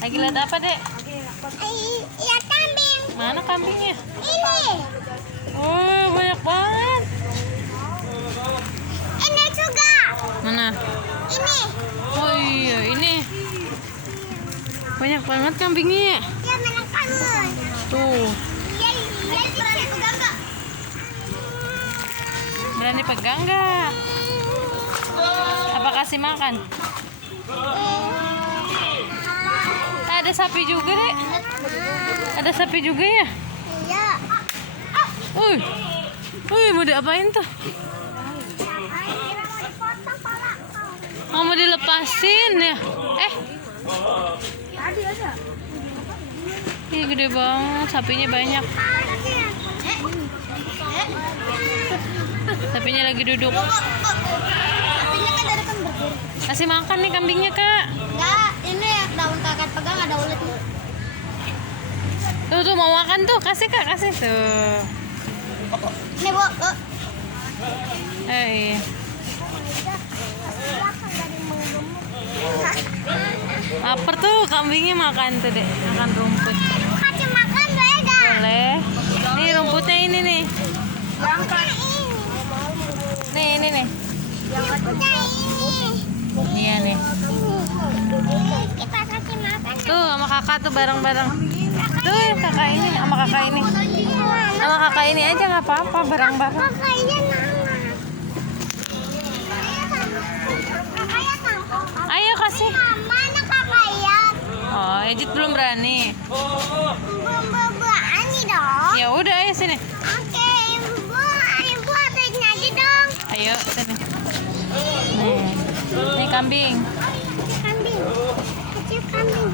Lagi lihat apa, Dek? Lihat kambing. Mana kambingnya? Ini. Oh, banyak banget. Ini juga. Mana? Ini. Oh iya, ini. Banyak banget kambingnya. Dia mana kamu? Tuh, Iya, berani pegang nggak? berani pegang nggak? Apa kasih makan? Ada sapi juga, Dek. Ada sapi juga ya? Iya. Mau diapain tuh? Oh, mau dilepasin ya? Tadi ada. Ih, gede banget, sapinya banyak. Sapinya lagi duduk. Sapinya kan dari kan berdiri. Kasih makan nih kambingnya, Kak. Enggak, ini daun kakak pegang ada uletnya. Tuh mau makan tuh, kasih Kak, kasih tuh. Ini Bu. Iya. Lapar tuh kambingnya, makan tuh, Dek. Makan rumput. Kasih makan beda. Boleh. Nih rumputnya ini nih. Ini nih. Udah ini. Iya nih. Kita kasih makan. Tuh sama kakak tuh bareng-bareng. Tuh kakak ini sama kakak ini. Sama kakak ini aja nggak apa-apa, bareng-bareng. Kakaknya nama. Kakaknya tampung. Ayo kasih. Mana kakaknya? Oh, Ejit belum berani. Belum berani dong. Ya udah, ayo sini. Oke, ibu apiin aja dong. Ayo sini. Nih kambing. Kambing. Kecil kambing.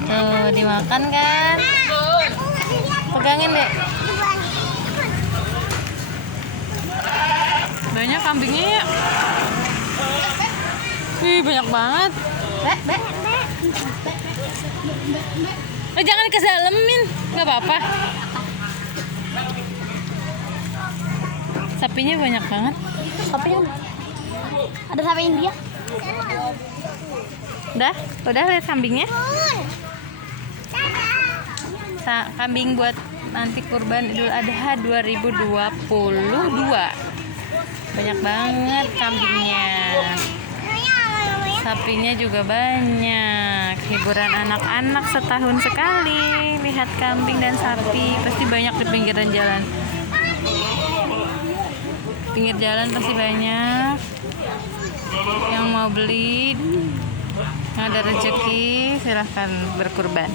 Tuh dimakan kan? Aku nggak lihat. Pegangin, Dek. Coba. Banyak kambingnya ya. Wih, banyak banget. Jangan kesalamin, nggak apa-apa. Sapinya banyak banget. Sapinya ada sapi India. Udah lihat kambingnya. Dadah. Kambing buat nanti kurban Idul Adha 2022. Banyak banget kambingnya. Sapinya juga banyak. Hiburan anak-anak setahun sekali. Lihat kambing dan sapi. Pasti banyak di pinggiran jalan. Pinggir jalan pasti banyak yang mau beli. Yang ada rezeki silahkan berkurban.